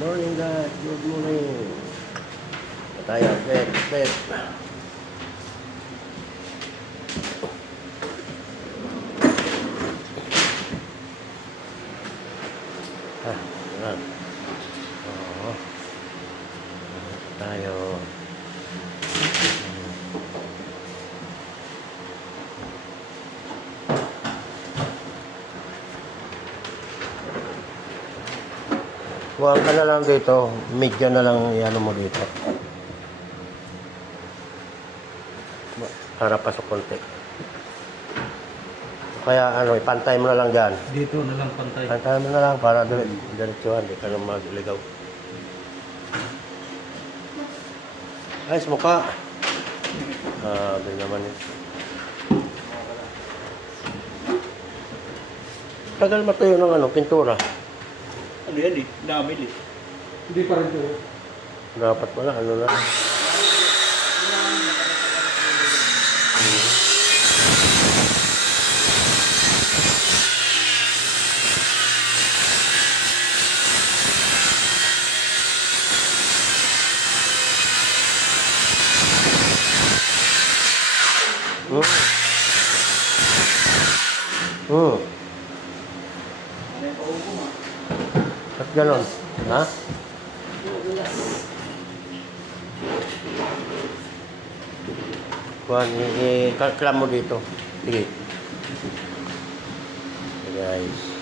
Morning guys, good morning. Tayo, bed. Yan. Oo. Tayo. Huwag ka na lang dito, medyo na lang iano mo dito. Para pasok konti. Kaya ano, ipantay mo na lang dyan. Dito na lang pantay. Pantay mo na lang para diretsuhan, di ka na magligaw. Ayos mo ka. Sabi naman yun. Tagal matuyo ng ano, pintura. Ano yan eh? Namil eh. Hindi pa rin ito. Dapat pala, ano na. Ba't ganon? Ha? Kuhan, i-clam mo dito. Sige. Okay, guys.